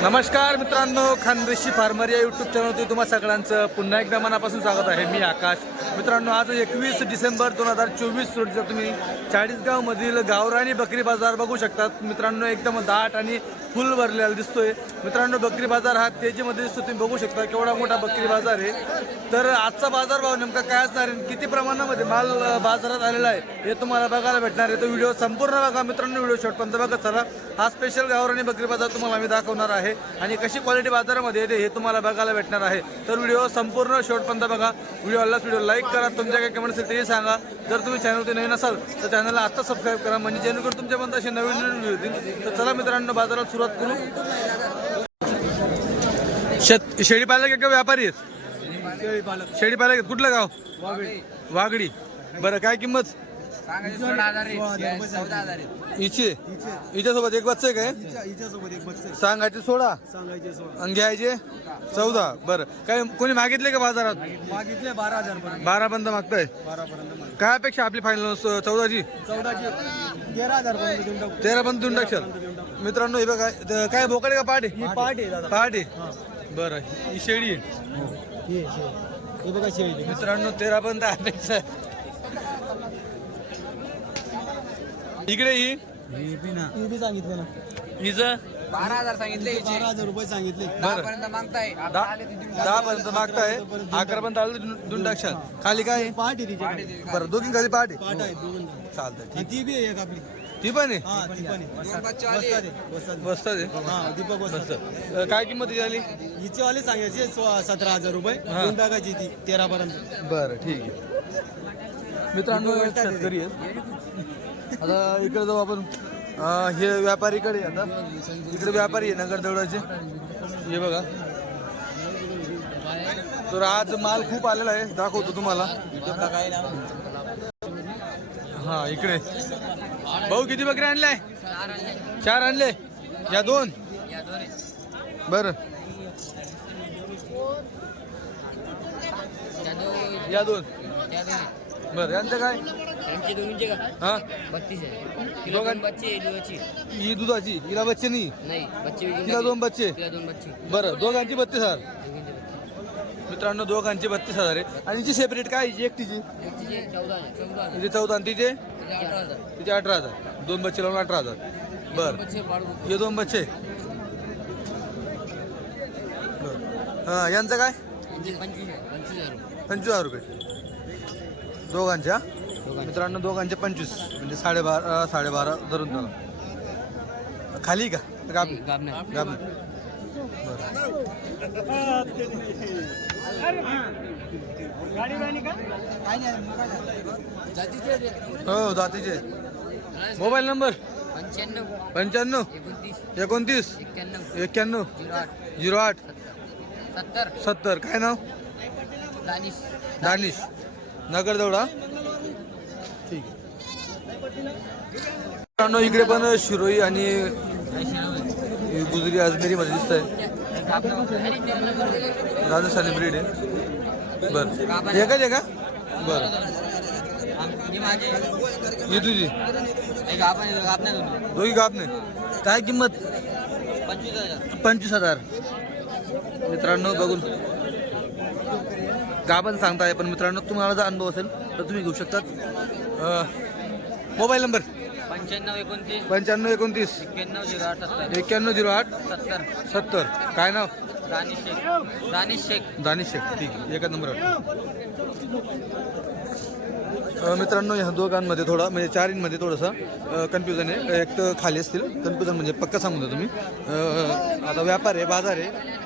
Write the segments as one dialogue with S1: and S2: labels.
S1: नमस्कार मित्रांनो खानदेशी फार्मर या यूट्यूब चॅनलवरती तुम्हा सगळ्यांचं पुन्हा एकदा मनापासून स्वागत आहे. मी आकाश. मित्रांनो आज एकवीस डिसेंबर दोन हजार चोवीस रोजीचा तुम्ही चाळीसगावमधील गावराणी बकरी बाजार बघू शकतात. मित्रांनो एकदम दाट आणि फुल भरलेला दिसतोय. मित्रांनो बकरी बाजार हा तेजीमध्ये दिसतो तुम्ही बघू शकता केवढा मोठा बकरी बाजार आहे. तर आजचा बाजारभाव नेमका काय असणार आहे किती प्रमाणामध्ये माल बाजारात आलेला आहे हे तुम्हाला बघायला भेटणार आहे. तो व्हिडिओ संपूर्ण बघा. मित्रांनो व्हिडिओ शेवटपर्यंत बघा चला. हा स्पेशल गावराणी बकरी बाजार तुम्हाला आम्ही दाखवणार आहे. आणि कशी क्वालिटी बाजारामध्ये येते हे तुम्हाला बघायला भेटणार आहे. तर व्हिडिओ संपूर्ण शेवटपर्यंत बघा. व्हिडिओला व्हिडिओ लाईक करा. तुमच्या काही कमेंट असेल तेही सांगा. जर तुम्ही चॅनलवरती नवीन असाल तर चॅनलला आत्ता सबस्क्राईब करा. म्हणजे जेणेकरून तुमच्यापर्यंत असे नवीन नवीन व्हिडिओ येतील. तर चला मित्रांनो बाजारात सुरुवात करू शेत शेळी पालक का व्यापारी आहेत? शेळी पालक. कुठलं गाव? वागडी बरं काय किंमत? हिची हिच्यासोबत एक बच्चा आहे काय
S2: हिच्यासोबत एक बच्चे.
S1: सांगायचे सोळा?
S2: सांगायचे सोळा.
S1: आणि घ्यायचे? चौदा. बरं. काय कोणी मागितले का बाजारात?
S2: मागितले बारा हजार पर्यंत.
S1: बारा मागताय?
S2: पर्यंत मागितले.
S1: काय अपेक्षा आपली फायनल चौदाची?
S2: चौदाचे तेरा हजार पर्यंत देऊन
S1: तेरा टाकशाल? मित्रांनो हे बघा काय बोकडे का पहाटे?
S2: ही पाठ आहे दादा.
S1: पहाटे.
S2: हा.
S1: बरं ही शेळी आहे.
S2: हे. शेळी. हे बघा शेळी.
S1: मित्रांनो तेरा बंद अपेक्षा इकडे ही
S2: बी सांगितलं ना.
S1: हिचं?
S3: बारा हजार सांगितले
S2: बारा हजार रुपये सांगितले.
S3: दहा
S1: बरं.
S3: पर्यंत मागताय. आता
S1: दहा
S3: आले ते देऊन
S1: दहा पर्यंत मागताय. अकरा पर्यंत आलं देऊन टाकशाल. खाली काय? आहे?
S2: पाठ आहे तिची
S1: बरं दोघी खाली पहाटे
S2: आहे. दोन
S1: चालतंय
S2: आणि ती बी आहे एक आपली.
S1: ती पण आहे?
S2: हा ती पण आहे.
S3: दोन बच्चे आले.
S2: बसतात आहे, बसतात. आहे.
S1: मस्त आहे?
S2: हा दीपक बसतात.
S1: काय किंमत झाली
S2: हिचे वाले सांगायचे सो- सतरा हजार रुपये.
S1: हा.
S2: देऊन टाकायची ती तेरा पर्यंत
S1: बरं ठीक आहे. मित्रांनो शेतकरी आहेत. आता इकडे जाऊ आपण. हे व्यापारीकडे आहे आता. इकडे व्यापारी आहे नगर दौडाचे हे बघा. तर आज माल खूप आलेला आहे. दाखवतो तुम्हाला. हा इकडे. भाऊ किती बकरे आणले चार आणले. या दोन. बर. या दोन. बर यांचं काय?
S3: का?
S1: हा?
S3: बत्तीस आहे. दोन बच्चे आहे, दुधाची.
S1: ही दुधाची? हिला बच्चे नाही?
S3: नाही बच्चे विकून
S1: तिला
S3: टाकले.
S1: दोन बच्चे?
S3: तिला दोन बच्चे.
S1: बरं दोघांची बत्तीस हजार.
S3: दोघींचे बच्चे.
S1: मित्रांनो दोघांची बत्तीस हजार आहे. आणि हिची सेपरेट काय हिची? एकटीची?
S3: चौदा हजार चौदा हजार.
S1: चौदा आणि तिचे?
S3: तिचे अठरा हजार.
S1: तिचे अठरा हजार. दोन बच्चे लावून अठरा हजार. बर.
S3: बच्चे पाडू
S1: हे दोन बच्चे? बरं. हा यांचं काय?
S3: पंचवीस हजार.
S1: पंचवीस हजार रुपये. दोघांच्या मित्रांनो दोघांचे पंचवीस म्हणजे साडेबारा साडेबारा धरून त्याला खाली का? गाब. गाब. हो जातीचे. Mobile number?
S3: पंच्याण्णव. एकोणतीस. एक्क्याण्णव. झिरो आठ. सत्तर.
S1: सत्तर. काय नाव?
S3: दानिश.
S1: दानिश. आहे मित्रांनो इकडे पण शिरोई आणि गुजरी अजमेरी मध्ये दिसत आहे राजस्थानी ब्रीड आहे. बर. एकच आहे का बर.
S3: ये
S1: ही तुझी? दोघी गाप नाही. काय किंमत?
S3: पंचवीस हजार.
S1: मित्रांनो बघून. गाबन सांगताय पण मित्रांनो तुम्हाला जर अनुभव असेल तर तुम्ही घेऊ शकतात. Mobile number?
S3: पंच्याण्णव एकोणतीस.
S1: पंच्याण्णव एकोणतीस.
S3: एक्क्याण्णव झिरो आठ सत्तर.
S1: एक्क्याण्णव झिरो आठ
S3: सत्तर.
S1: सत्तर. काय नाव?
S3: दानिश शेख. दानिश शेख.
S1: दानिश शेख. ठीक आहे. एका नंबर मित्रांनो ह्या दोघांमध्ये थोडा म्हणजे चारींमध्ये थोडंसं कन्फ्युजन आहे. एक तर खाली असतील. कन्फ्युजन म्हणजे पक्का सांगून द्या तुम्ही आता व्यापार आहे बाजार आहे.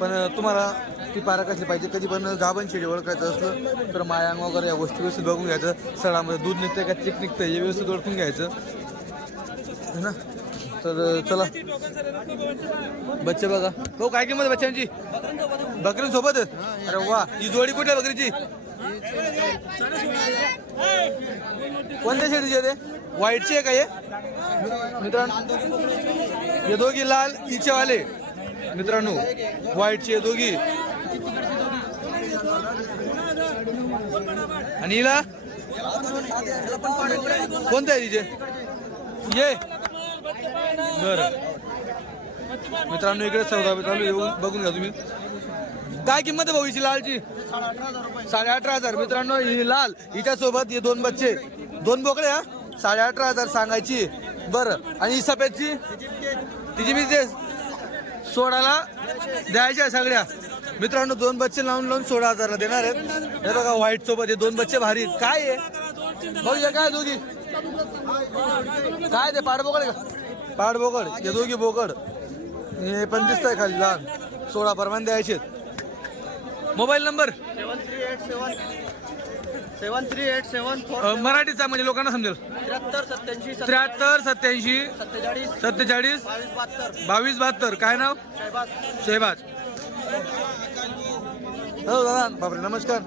S1: पण तुम्हाला ती पारा कसली पाहिजे. कधी पण गाभण शेळी ओळखायचं असलं तर मायांग वगैरे या गोष्टी व्यवस्थित बघून घ्यायचं. सडामध्ये दूध निघतंय का चिक निघतंय हे व्यवस्थित ओळखून घ्यायचं. है ना? तर चला. बच्चे बघा. हो काय किंमत आहे बच्चांची बकरी अरे वा ही जोडी कुठल्या बकरीची? कोणत्या शेडीची आहे ते? व्हाईटची आहे का हे? मित्रांनो हे दोघी लाल इचेवाले मित्रांनो व्हाईटची आहे दोघी. आणि हिला? कोणत्या आहे तिचे? ये. बर. मित्रांनो इकडे सौदा चालू येऊन बघून घ्या तुम्ही. काय किंमत आहे भाऊ हिची लालची? साडे अठरा हजार. मित्रांनो ही लाल. हिच्या सोबत हे दोन बच्चे. दोन बोकडे हा? साडे अठरा हजार सांगायची. बरं. आणि ही सफेदची? तिची बी सोळाला द्यायच्या सगळ्या. मित्रांनो दोन बच्चे लावून लावून सोळा हजारला देणार आहेत. हे बघा व्हाईट सोबत हे दोन बच्चे भारी काय आहे? भाऊ काय दोघी? काय ते पाडबोकड का? पाडबोकड. हे दोघी बोकड. हे पण दिसत आहे खाली लहान. सोळा परमान द्यायचे mobile number?
S2: Seven three eight seven seven three eight seven four
S1: मराठीचा म्हणजे लोकांना समजेल.
S2: त्र्याहत्तर सत्याऐंशी
S1: त्र्याहत्तर सत्याऐंशी
S2: सत्तेचाळीस
S1: सत्तेचाळीस
S2: बावीस बहात्तर
S1: बावीस बहात्तर. काय नाव?
S2: साहेबाज
S1: शहबाज. हो दादा बापरे नमस्कार.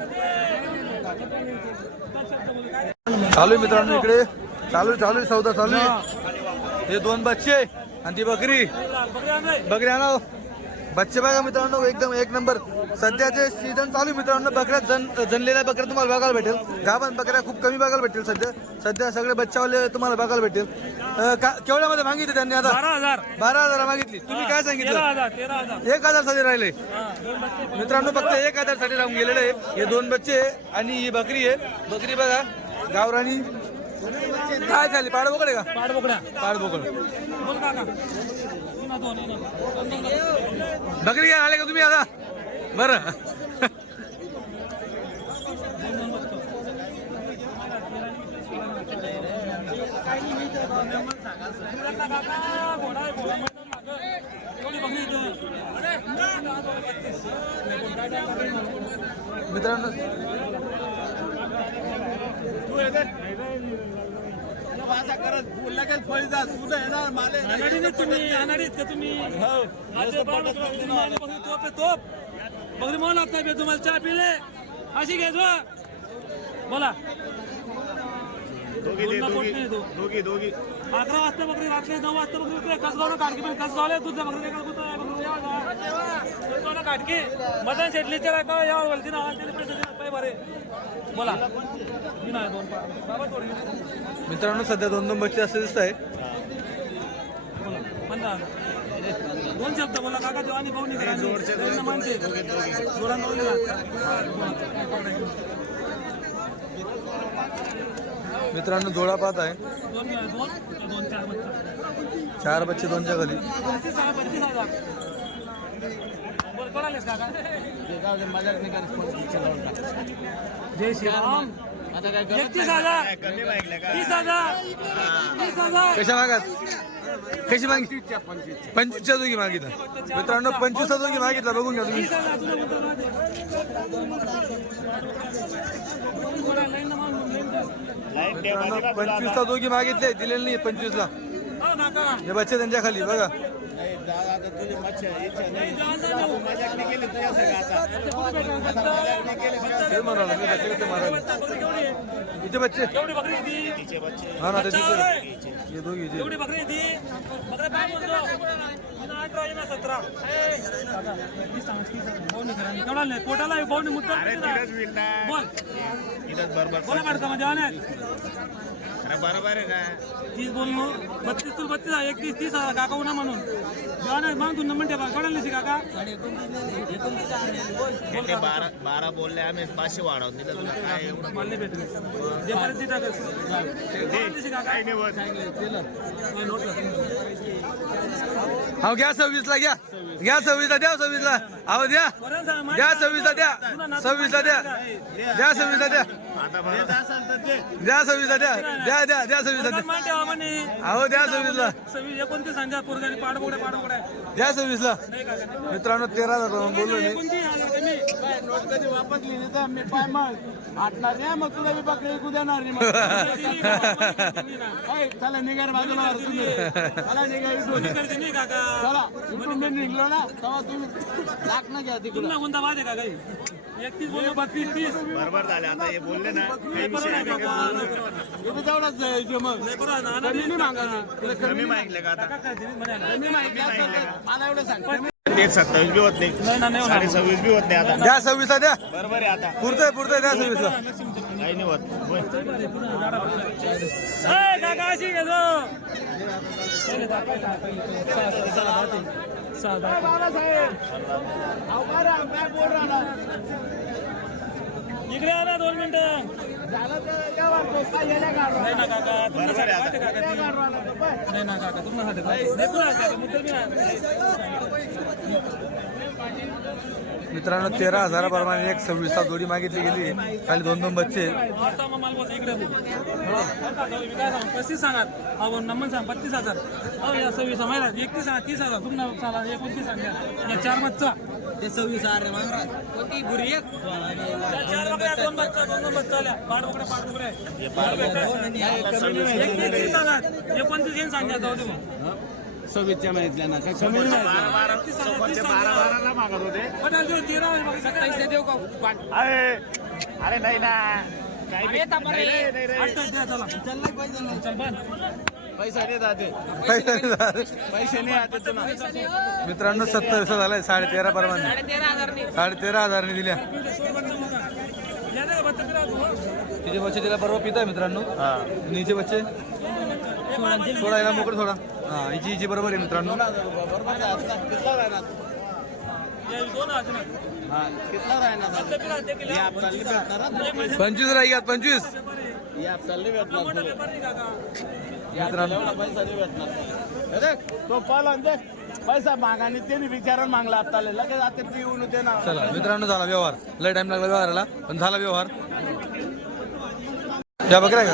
S1: चालू आहे मित्रांनो इकडे. चालू आहे, चालू आहे, सौदा चालू आहे. हे दोन बच्चे आणि ती बकरी. बकरी आणा बच्चे बघा मित्रांनो एकदम एक नंबर. सध्याचे सीझन चालू मित्रांनो. बकऱ्या जन जनलेल्या बकऱ्या तुम्हाला बघायला भेटेल. गाभण बकऱ्या खूप कमी बघायला भेटेल सध्या. सध्या सगळे बच्चावाले तुम्हाला बघायला भेटेल. अं, का- केवढ्यामध्ये मागितले त्यांनी आता?
S4: बारा हजार.
S1: बारा हजार मागितली. तुम्ही काय सांगितलं?
S4: हजार तेरा हजार.
S1: एक हजारसाठी राहिले मित्रांनो फक्त एक हजारसाठी राहून गेलेले आहे. हे दोन बच्चे आहे आणि ही बकरी आहे. बकरी बघा. गावराणी. काय झाली पाड बोकडे का?
S4: पाड बोकड्या.
S1: पाड बोकड.
S4: बोल काका. दोन.
S1: बकरी घ्या आले का तुम्ही आता? बरं
S4: काका, घोडा आहे, घोडा मैदान मागं. एवढी बकरी इथं.
S1: मित्रांनो
S4: अनाडी नाही तुम्ही तुम्ही बकरी तोप तोप बकरी म्हणून लागता बे तुम्हाला चहा पिले. अशी घ्यायचो बोला. अकरा वाजता बकरी रात्री नऊ वाजता बकरी कसगावला काटकी पण कसगावला तुझं बकरी? कसगावला काटकी मटन शेटलीच्या काय यावं बोलती ना पैसे बरे बोला. मी नाही दोन
S1: मित्रांनो सध्या दोन दोन बच्चे असे दिसत आहे
S4: बोला. पंधरा हजार. दोन शब्द बोला काका देवानी भाऊ नाही माणसे
S1: मित्रांनो जोडा पाहत आहे.
S4: दोन दोन दोन चार बच्चे.
S1: दोनच्या खाली.
S4: जय श्रीराम एकतीस हजार. तीस हजार. तीस हजार.
S1: कशा मागात कशी मागितली पंचवीसच्या दोघी मागितलं. मित्रांनो पंचवीसच्या दोघी मागितलं. बघून घ्या तुम्ही.
S4: पंचवीसचा
S1: मित्रांनो पंचवीसला दोघी मागितले. दिलेले नाही पंचवीसला.
S4: हे
S1: बच्चे त्यांच्या खाली बघा.
S4: नाही? ते
S1: म्हणाला मी बच्चे मारायला? इथे बच्चे
S4: बकरी?
S1: हा ना. हे दोघी इथे.
S4: एवढी बकरी ती काय म्हणतो अठरा सतरा. केवढा नाही पोटाला मुद्दाम किती ना? बोल मॅडम
S2: बरोबर आहे ना
S4: तीस बोल मग बत्तीस तू बत्तीस आहे, एकतीस तीस हजार काका उन्हा म्हणून. जेव्हा नाही मग तू नंबर ठेवा. कळलं नाही काका?
S2: ते बारा बारा बोलले आम्ही पाचशे वाढवून दिलं तुला काय एवढं?
S4: मला नाही भेटले. जे पर्यंत टाकल काका? नाही, नोट कर.
S1: हा घ्या सव्वीसला घ्या. घ्या सव्वीसला द्या सव्वीसला. अहो द्या. द्या. सव्वीसला द्या.
S4: तुला
S1: सव्वीसला द्या. द्या सव्वीसला द्या. द्या सव्वीसला द्या. द्या द्या द्या सव्वीसला. अहो द्या सव्वीसला.
S4: सव्वीस एकोणतीस सांगा पोरगाने
S1: द्या सव्वीसला. मित्रांनो तेरा हजार बोललो मी.
S2: वापरली नाही पाय मग. आटणार नाही मग तुला मी पकडे नाही चला निघार बाजूला तुम्ही चला निघा इथून. मी निघलो ना तेव्हा तुम्ही लाख ना घ्या तिकडं.
S4: तुम्हाला कोणता वाद आहे का काही? एकतीस बोललो बत्तीस तीस
S2: बरोबर झाले आता हे बोलले ना
S4: नाही बरं आहे बाबा.
S2: तुम्ही तेवढाच जायचे मग
S4: नाही
S2: कमी नाही मागायचे
S5: कमी मागितलं का आता.
S2: कमी माहिती असेल तर मला एवढं सांग
S5: तेच सत्तावीस बी होत नाही
S4: नाही नाही.
S5: साडे सव्वीस बी होत नाही आता
S1: द्या सव्वीसला द्या
S5: बरोबर आहे आता
S1: पुरतंय पुरतंय द्या सव्वीसला
S5: काही नाही होत होय.
S4: ए, काका अशी घे इकडे आला दोन मिनिटं. नाही ना काका तुमच्यासाठी नाही ना काका तुम्हाला
S1: मित्रांनो तेरा हजाराप्रमाणे एक सव्वीसचा जोडी मागितली गेली. खाली दोन दोन बच्चे.
S4: पस्तीस सांगा अहो नंबर सांग बत्तीस हजार अहो या सव्वीस महिला एकतीस सांगा. तीस हजार तुम्हाला सांगा. एकोणतीस सांगा या चार बच्चा
S3: ते सव्वीस हजार कोणती गुरी एक
S4: या चार बकऱ्या दोन बच्चा दोन दोन बच्चा आल्या पाठ बकऱ्या पाठ बकऱ्या एकतीस सांगा एकोणतीस सांगा जाऊ दे.
S2: सव्वीसच्या माहितल्या ना काय कमी नाही.
S5: बाराला मागत होते.
S4: तेरा सत्तावीस देऊ का?
S5: अरे अरे नाही ना.
S2: पैसा नाही.
S1: पैसे नाही झाले.
S2: पैसे नाही. आते तुला.
S1: मित्रांनो सत्तर झालाय साडे तेरा साडे तेरा हजारने दिल्या.
S4: या दे, बच्चा किती राहतो?
S1: तिचे बच्चे तिला बरोबर पिताय मित्रांनो. नीचे बच्चे? सोडा याला मोकळ सोडा. हा हिची हिची बरोबर आहे मित्रांनो.
S4: ना.
S2: कितला राहणार
S4: बच्चा किती
S2: या भेटणार ना.
S1: पंचवीस. राही पंचवीस
S2: या आपल्याला भेटणार
S4: मोठा
S2: या पैसा नाही भेटणार हे देख, तो पैसा विचारून मागला आपल्याला लगेच आता ती येऊन दे ना
S1: चला मित्रांनो झाला व्यवहार. लय टाइम लागला व्यवहाराला पण झाला व्यवहार. या बकऱ्या का?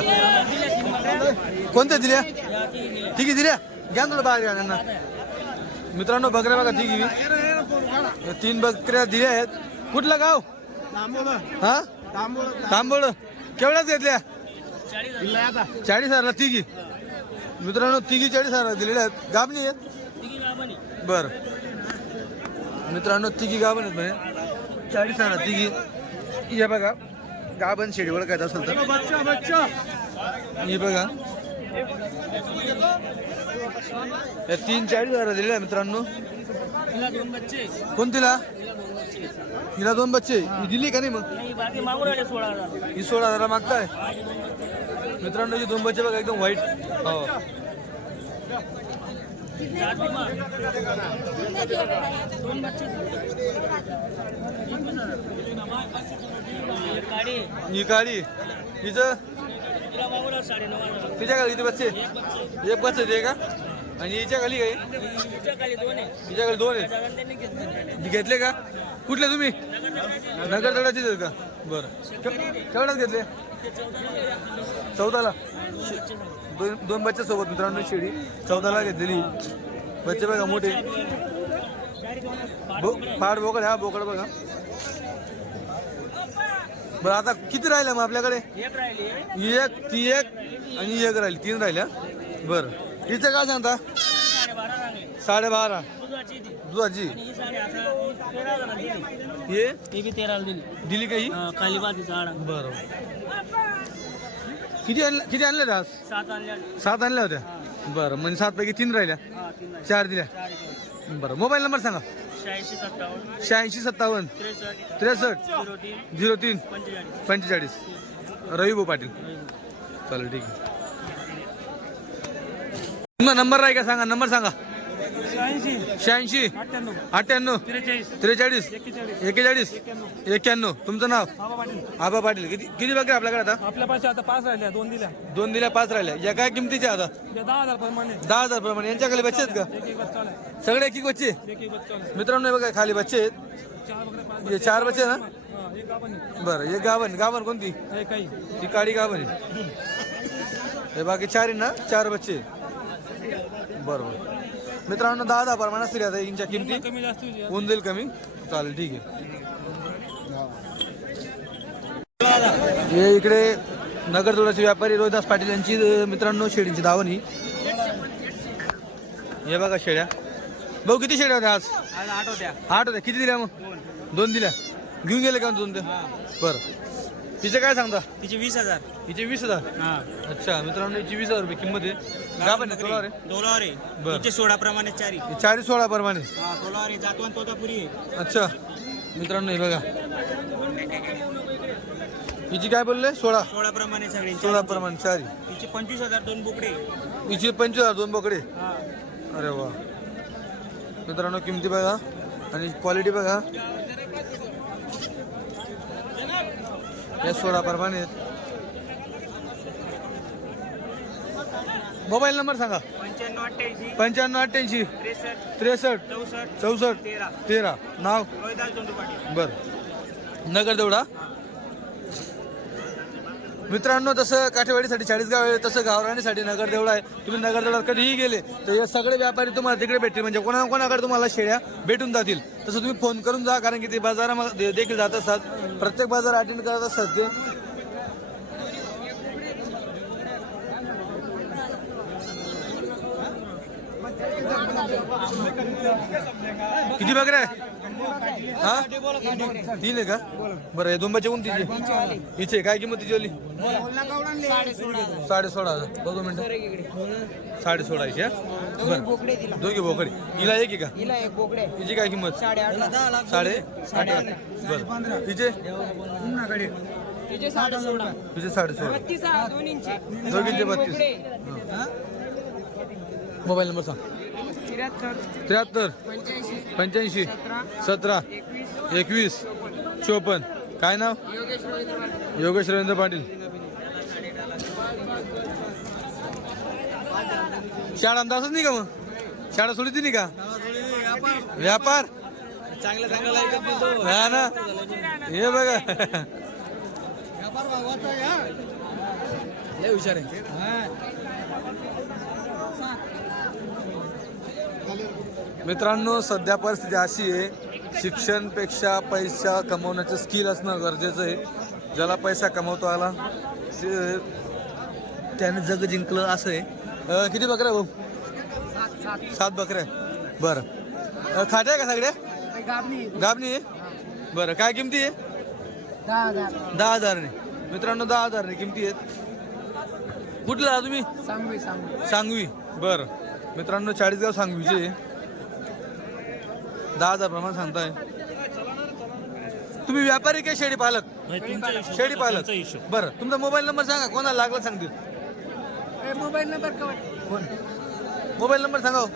S1: कोणत्या दिल्या? ठीक आहे दिल्या? घ्या ना थोडं बाहेर घ्या त्यांना मित्रांनो बकऱ्या बघा तिघी तीन बकऱ्या दिल्या आहेत. कुठलं गाव? हा? तांबोळ. केवढ्याच घेतल्या? चाळीस हजारला तिघी. मित्रांनो तिघी चाळीस हजार दिलेल्या आहेत. गाबणी आहेत? बर. मित्रांनो तिघी गाबण आहेत म्हणे. चाळीस हजार तिघी. हे बघा. गाबण शेडीवर काय असेल तर. हे बघा. तीन चाळीस हजार दिलेल्या मित्रांनो मित्रांनो. कोणतीला? हिला दोन बच्चे. ही दिली का नाही मग? ही सोळा हजार मागताय. मित्रांनो ही दोन बच्चे बघा एकदम व्हाईट हो. ही काळी. हिचं? तिच्या खाली किती बच्चे एक बच्चे ते का? आणि हिच्या खाली काय हिच्या खाली दोन आहेत. घेतले का? कुठले तुम्ही? नगर आहेत का? बरं. केवढ्यात घेतले? चौदाला दोन दोन बच्चे सोबत मित्रांनो शेडी चौदाला घेतलेली. बच्चे बघा मोठे. बो पाड बोकड हा बोकड बघा. बरं आता किती राहिल्या मग आपल्याकडे? एक ती एक आणि एक राहिली. तीन राहिल्या? बरं. हिचं काय सांगता? साडेबारा दुधाची हे दिली. का ही?
S4: खाली बाजूचा आडा.
S1: बरं. किती आणल्या किती आणल्या होत्या आज?
S4: सात आणल्या
S1: सात आणल्या होत्या? बरं म्हणजे सात पैकी तीन राहिल्या.
S4: हा
S1: चार दिल्या. बरं मोबाईल नंबर सांगा.
S4: शहाऐंशी सत्तावन्न.
S1: शहाऐंशी सत्तावन्न.
S4: त्रेसष्ट.
S1: त्रेसष्ट.
S4: झिरो तीन
S1: झिरो तीन
S4: पंचेचाळीस.
S1: पंचेचाळीस. रवी पाटील. चालेल ठीक आहे. तुमचा नंबर आहे का सांगा? नंबर सांगा.
S4: शहाऐंशी. अठ्ठ्याण्णव. त्रेचाळीस. एक्केचाळीस.
S1: एक्क्याण्णव तुमचं नाव? आबा पाटील. किती किती बकरे आपल्याकडे आता?
S4: आपल्या पाशी आता पाच राहिल्या. दोन दिल्या.
S1: दोन दिल्या पाच राहिल्या. या काय किमतीच्या आता?
S4: दहा हजार प्रमाणे.
S1: दहा हजार प्रमाणे. यांच्याकडे बच्चे आहेत का? सगळे एक एक बच्चे? मित्रांनो बघा खाली बच्चे आहेत. हे चार बच्चे ना. बरं एक गाभण गाभण. कोणती?
S4: हे काही.
S1: ती काळी गाभण आहे. हे बाकी चार आहे ना? चार बच्चे बरोबर मित्रांनो दहा दहा प्रमाणे असतील आता यांच्या किमती. होऊन जाईल कमी? चालेल ठीक आहे. हे इकडे नगरदोडाचे व्यापारी रोहिदास पाटील यांची मित्रांनो शेळींची दावणी हे. बघा शेळ्या. भाऊ किती शेळ्या होत्या आज?
S4: आज आठ होत्या.
S1: आठ होत्या. किती दिल्या मग? दोन. दिल्या. घेऊन गेले का दोन ते? बरं. तिचे काय सांगता?
S4: तिचे वीस हजार.
S1: हिचे वीस हजार?
S4: हा.
S1: अच्छा मित्रांनो हिची वीस हजार रुपये किंमत आहे. गाभण आहे? तोलावर आहे.
S4: डोलावर
S1: बर.
S4: आहे तिचे सोळा प्रमाणे चारी.
S1: हे चारी सोळा प्रमाणे.
S4: हा डोलावर आहे. जातवान तोतापुरी आहे.
S1: अच्छा. मित्रांनो हे बघा. हिची काय बोलले? सोळा.
S4: सोळा प्रमाणे सगळे.
S1: सोळा प्रमाणे चारी.
S4: तिचे पंचवीस हजार दोन बोकडे.
S1: हिची पंचवीस हजार दोन बोकडे.
S4: हा.
S1: अरे वा. मित्रांनो किमती बघा. आणि क्वालिटी बघा. सोळा परवाने आहेत मोबाईल नंबर सांगा.
S3: पंच्याण्णव अठ्ठ्याऐंशी.
S1: पंच्याण्णव अठ्ठ्याऐंशी.
S3: त्रेसष्ट. चौसष्ट.
S1: चौसष्ट.
S3: तेरा.
S1: तेरा. नाव? बर. नगर देवडा मित्रांनो तसं काठेवाडीसाठी चाळीसगाव आहे तसं गावराणीसाठी नगरदेवळा आहे. तुम्ही नगरदेवळात कधीही गेले तर हे सगळे व्यापारी तुम्हाला तिकडे भेटतील. म्हणजे कोणा कोणाकडे तुम्हाला शेळ्या भेटून जातील. तसं तुम्ही फोन करून जा कारण की ते बाजारामध्ये देखील जात असतात. प्रत्येक बाजार अटेंड करत असतात ते. किती बकऱ्या आहे हा? तीन आहे का? बरं हे दोन बच्चे कोणतीचे हिचे काय किंमत तिची ओली? साडे सोळा हजार. बघू मिनिट. साडे सोळा हिचे? बरं. दोघी बोकडे. हिला एक आहे का?
S3: हिला एक बोकडे
S1: हिची काय किंमत?
S3: साडे आठ
S1: साडे बरं. हिचे?
S3: तिचे साडे सोळा
S1: हिचे साडे सोळा दोघींचे बत्तीस.
S3: बोकडे.
S1: मोबाईल नंबर सांग.
S3: त्र्याहत्तर. पंच्याऐंशी. सतरा. एकवीस.
S1: चोपन्न. काय नाव?
S3: योगेश रवींद्र पाटील.
S1: शाळा अंदाजच नाही का मग? शाळा सोडती नाही का? व्यापार.
S3: चांगलं चांगलं
S1: हा ना? हे बघा.
S3: लय हुशार आहे.
S1: मित्रांनो सध्या परिस्थिती अशी आहे शिक्षणपेक्षा पैसा कमवण्याचं स्किल असणं गरजेचं आहे. ज्याला पैसा कमवतो आला ते त्याने जग जिंकलं असं आहे. किती बकऱ्या भाऊ? सात बकऱ्या. बरं. खाटे आहे का सगळ्या गाबणी आहे? बरं. काय किमती आहे?
S3: दहा हजार.
S1: दहा हजारने मित्रांनो दहा हजारने किमती आहेत. कुठला तुम्ही?
S3: सांगवी सांगवी.
S1: सांगवी. बरं. मित्रांनो चाळीसगाव सांगवीचे. दहा हजार प्रमाण सांगताय. तुम्ही व्यापारी काय शेडी पालक? शेडी पालक. बरं तुमचा मोबाईल नंबर सांगा कोणाला लागला सांगतील?
S3: मोबाईल नंबर
S1: मोबाईल नंबर सांगा हो.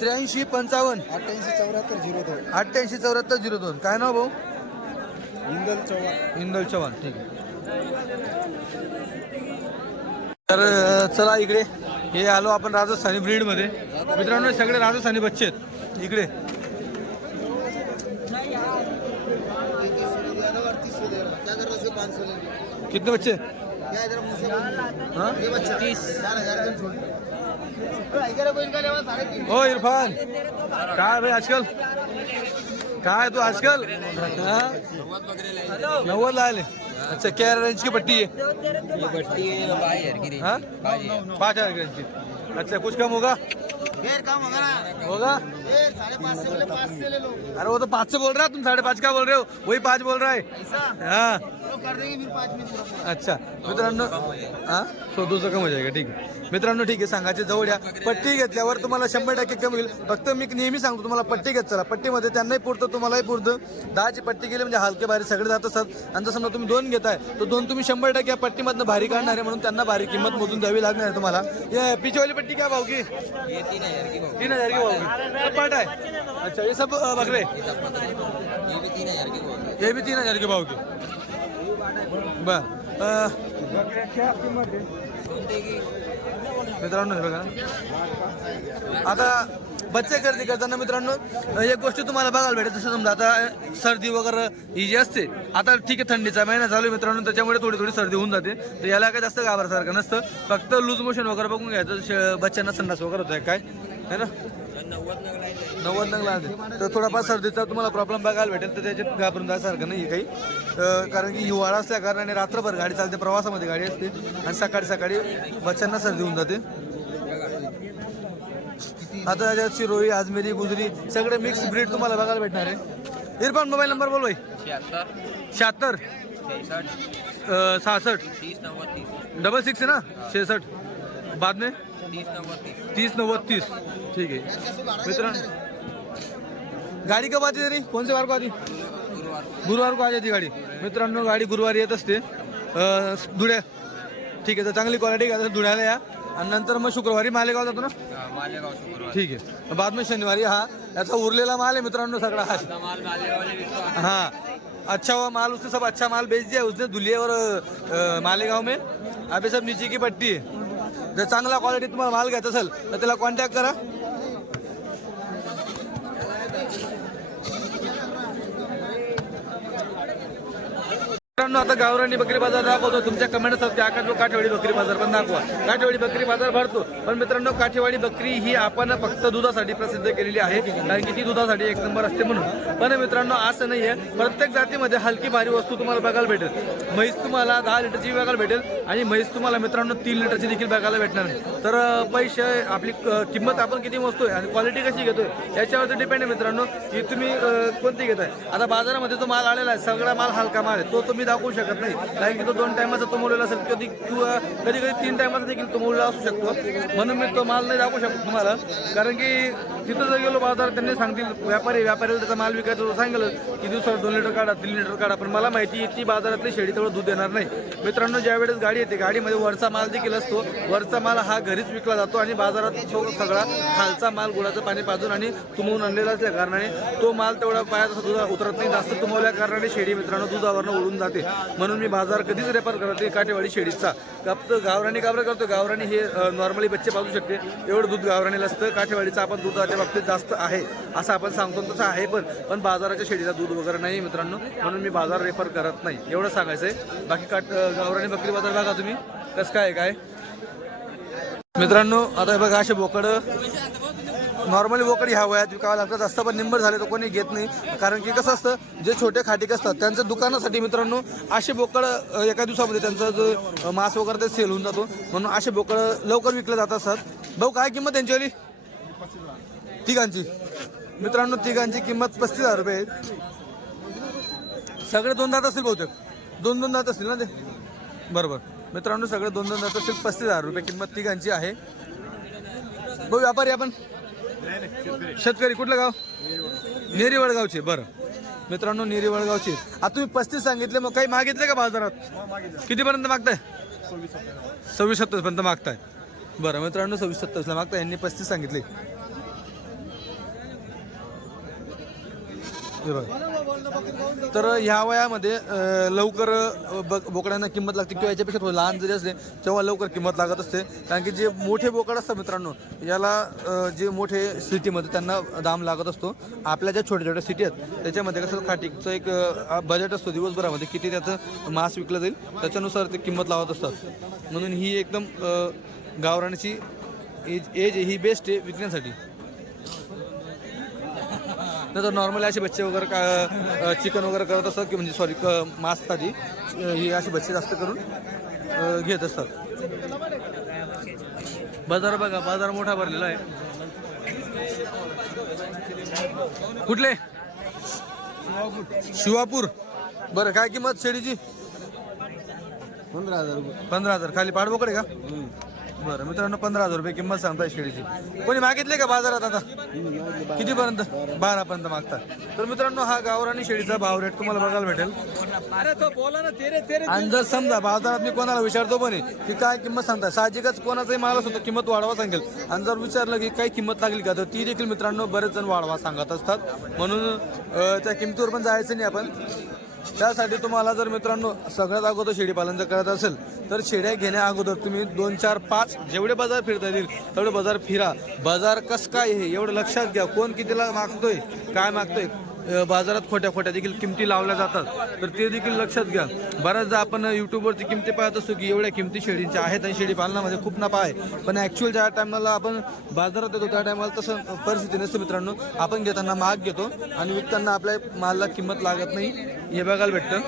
S1: त्र्याऐंशी पंचावन्न.
S2: अठ्ठ्याऐंशी चौऱ्याहत्तर झिरो दोन.
S1: अठ्ठ्याऐंशी चौऱ्याहत्तर झिरो दोन काय नाव भाऊ?
S2: इंदल चव्हाण.
S1: इंदल चव्हाण ठीक आहे. तर अं, चला इकडे. हे आलो आपण राजस्थानी ब्रीडमध्ये मित्रांनो हे सगळे राजस्थानी बच्चे आहेत. इकडे. कितने बच्चे? हाँ? ओ, इरफान. काय भाई आजकाल? काय तू आजकाल? हाँ? नव्वद आले अच्छा क्या रेंज की पट्टी है? हाँ? पाँच हज़ार की। अच्छा कुछ कम होगा? होगा? अरे वो तो पाँच से बोल रहा है तुम साढ़े पाँच का बोल रहे हो? वही पाँच बोल रहा है। हाँ। अच्छा मित्रांनो हा? शोधूचं कम हो जाएगा ठीक आहे. मित्रांनो ठीक आहे सांगायचे जवळ या. पट्टी घेतल्यावर तुम्हाला शंभर टक्के कमी होईल. फक्त मी नेहमी सांगतो तुम्हाला पट्टी घेत चला. पट्टीमध्ये त्यांनाही पुरतं तुम्हालाही पुरतं. दहाची पट्टी गेली म्हणजे हलके भारी सगळे जात असतात आणि जर समजा तुम्ही दोन घेताय तर दोन तुम्ही शंभर टक्के या पट्टीमधनं भारी काढणार आहे म्हणून त्यांना भारी किंमत मोजून द्यावी लागणार आहे तुम्हाला. ये पिछवाली पट्टी क्या भाव की? तीन हजार की भाव की. पार्ट है अच्छा ये सब बकरे. ये भी तीन हजार के भाव के. बर. मित्रांनो हे बघा. आता बच्चे खरेदी करताना मित्रांनो एक गोष्ट तुम्हाला बघायला भेटेल जसं समजा आता सर्दी वगैरे ही जी असते आता ठीक आहे थंडीचा महिना चालू आहे मित्रांनो त्याच्यामुळे थोडी थोडी सर्दी होऊन जाते. तर याला काय जास्त घाबरसारखं नसतं. फक्त लूज मोशन वगैरे बघून घ्यायचं शे- बच्चांना संडास वगैरे होत आहे काय? है ना? नव्वद नंग लागते तर थोडाफार सर्दीचा तुम्हाला प्रॉब्लेम बघायला भेटेल तर त्याच्यात घाबरून जायसारखं नाही काही. कारण की हिवाळा असल्या कारणाने रात्रभर गाडी चालते प्रवासामध्ये गाडी असते आणि सकाळी सकाळी बच्चांना सर्दी होऊन जाते. आता त्याच्यात शिरोई आजमेरी गुजरी सगळे मिक्स ब्रीड तुम्हाला बघायला भेटणार आहे. इरफान मोबाईल नंबर बोल भाई. शहात्तर. सहासष्ट. डबल सिक्स ना? छसठ बाद में? तीस नव्वद तीस। ठीक है। मित्रांनो गाड़ी कब आती तरी? कौन से वार को आती? गुरुवार को आ जाती गाडी। मित्रांनो गाडी गुरुवारी येत असते। धुळ्या ठीक आहे तर चांगली क्वालिटी घ्या धुळ्याला या. आणि नंतर मग शुक्रवारी मालेगाव जातो ना?
S6: मालेगाव शुक्रवार
S1: ठीक आहे बाद में शनिवारी हा. याचा उरलेला माल आहे मित्रांनो सगळा. हा. हा अच्छा हुआ माल उसने सब अच्छा माल बेच दिया उसने दुलिया और मालेगाव में. अभी सब नीचे की पट्टी आहे जर चांगला क्वालिटी तुम्हाला माल घ्यायचा असेल तर त्याला कॉन्टॅक्ट करा. मित्रांनो आता गावरानी बकरी बाजार दाखवतो. तुमच्या कमेंट असतात की आकाश काठेवाडी बकरी बाजार पण दाखवा. काठेवाडी बकरी बाजार भरतो. पण मित्रांनो काठेवाडी बकरी ही आपण फक्त दुधासाठी प्रसिद्ध केलेली आहे. कारण की ती दुधासाठी एक नंबर असते म्हणून. पण मित्रांनो असं नाहीये. प्रत्येक जातीमध्ये हलकी भारी वस्तू तुम्हाला बघायला भेटेल. म्हैस तुम्हाला दहा लिटरची बघायला भेटेल. आणि म्हैस तुम्हाला मित्रांनो तीन लिटरची देखील बघायला भेटणार नाही तर पैसे आपली किंमत आपण किती मोजतोय आणि क्वालिटी कशी घेतोय याच्यावरती डिपेंड आहे मित्रांनो की तुम्ही कोणती घेताय. आता बाजारामध्ये जो माल आलेला आहे सगळा माल हलका माल आहे. तो तुम्ही दाखवू शकत नाही. कारण की तो दोन टायमाचा तो असेल कधी किंवा कधी कधी तीन टायमाचा देखील तो असू शकतो. म्हणून मी तो माल नाही दाखवू शकतो तुम्हाला. कारण की तिथं जर गेलो बाजार त्यांनी सांगतील व्यापारी व्यापारी त्याचा माल विकायचा तो सांगेल. की दिवसाला दोन लिटर काढा तीन लिटर काढा. पण मला माहिती आहे ती बाजारातली शेळी तेवढं दूध देणार नाही. मित्रांनो ज्यावेळेस गाडी येते गाडीमध्ये वरचा माल देखील असतो. वरचा माल हा घरीच विकला जातो आणि बाजारात तो सगळा खालचा माल गुळाचं पाणी पाजून आणि तुमवून आणलेला असल्या कारणाने तो माल तेवढा पायात दुधा उतरत नाही. जास्त तुमवल्या कारणाने शेळी मित्रांनो दुधावरनं उडून जाते. म्हणून मी बाजार कधीच रेफर करत नाही. काटेवाडी शेडीचा. फक्त गावराणी काबरं करतो. गावराणी हे नॉर्मली बच्चे पाजू शकते. एवढं दूध गावराणीला असतं. काठेवाडीचं आपण दुधाच्या बाबतीत जास्त आहे. असं आपण सांगतो तसं आहे पण पण बाजाराच्या शेडीचा दूध वगैरे नाही मित्रांनो. म्हणून मी बाजार रेफर करत नाही. एवढं सांगायचं आहे बाकी काट गावराणी बकरी बाजार बघा तुम्ही. कसं काय काय? मित्रांनो आता बघा असे बोकड. नॉर्मली बोकड ह्या वयात विकावं लागतात. जास्त पण निंबर झाले तर कोणी घेत नाही. कारण की कसं असतं जे छोटे खाटीक असतात त्यांच्या दुकानासाठी मित्रांनो असे बोकड एका दिवसामध्ये त्यांचा जो अ, मांस वगैरे ते सेल होऊन जातो. म्हणून असे बोकड लवकर विकले जात असतात भाऊ काय किंमत त्यांच्यावाली तिघांची. मित्रांनो तिघांची किंमत पस्तीस हजार रुपये आहे. सगळे दोन दात असतील बहुतेक. दोन दोन दात असतील ना ते? बरोबर. मित्रांनो सगळे दोन दोन दात असतील. पस्तीस हजार रुपये किंमत तिघांची आहे. भाऊ व्यापारी आपण? शेतकरी कुठलं गाव? नेरी वडगावचे बरं. मित्रांनो नेरी वडगावचे आता तुम्ही पस्तीस सांगितले मग काही मागितले का बाजारात? कितीपर्यंत मागताय? सव्वीस सत्तावीस पर्यंत मागताय. बरं मित्रांनो सव्वीस सत्तावीसला मागताय यांनी पस्तीस सांगितले हे बघा. तर ह्या वयामध्ये लवकर ब बोकड्यांना किंमत लागते किंवा याच्यापेक्षा थोडं लहान जरी असले तेव्हा लवकर किंमत लागत असते. कारण की जे मोठे बोकड असतात मित्रांनो याला जे मोठे सिटीमध्ये त्यांना दाम लागत असतो. आपल्या ज्या छोट्या छोट्या सिटी आहेत त्याच्यामध्ये कसं खाटीचं एक बजेट असतो दिवसभरामध्ये किती त्याचं मांस विकलं जाईल त्याच्यानुसार ते किंमत लावत असतात. म्हणून ही एकदम गावरानची एज एज आहे, ही बेस्ट आहे विकण्यासाठी. नंतर नॉर्मली असे बच्चे वगैरे का चिकन वगैरे करत असतात की म्हणजे सॉरी मांससाठी अ, ही अशी बच्चे जास्त करून घेत असतात. बाजार बघा बाजार मोठा भरलेला आहे. कुठले? शिवापूर. बरं काय किंमत शेळीची
S2: पंधरा हजार
S1: पंधरा हजार. खाली पाडबोकडे का? बरं मित्रांनो पंधरा हजार रुपये किंमत सांगताय शेळीची कोणी मागितले का बाजारात आता? कितीपर्यंत? बारा पर्यंत मागतात. तर मित्रांनो हा गावरानी शेळीचा भाव रेट तुम्हाला बघायला भेटेल. आणि जर समजा बाजारात मी कोणाला विचारतो पण की काय किंमत सांगता साहजिकच कोणाचाही माल असतो किंमत वाढवा सांगेल. आणि जर विचारलं की काय किंमत लागेल का तर ती देखील मित्रांनो बरेच जण वाढवा सांगत असतात. म्हणून त्या किमतीवर पण जायचं नाही आपण. त्यासाठी तुम्हाला जर मित्रांनो सगळ्यात अगोदर शेळीपालन जर करत असेल तर शेड्या घेण्या अगोदर तुम्ही दोन चार पाच जेवढे बाजार फिरता येतील तेवढे बाजार फिरा. बाजार कसं काय आहे एवढं लक्षात घ्या. कोण कितीला मागतोय काय मागतोय? बाजारात खोट्या खोट्या देखील किमती लावल्या जातात. तर ते देखील लक्षात घ्या. बऱ्याचदा आपण युट्यूबवरती किमती पाहत असतो की एवढ्या किमती शेळींच्या आहेत आणि शेळी पालनामध्ये खूप नफा आहे. पण ॲक्च्युअल ज्या टायमाला आपण बाजारात येतो त्या टायमाला तसं परिस्थिती नसते मित्रांनो. आपण घेताना महाग घेतो आणि विकताना आपल्या मालला किंमत लागत नाही. हे बघायला भेटतं.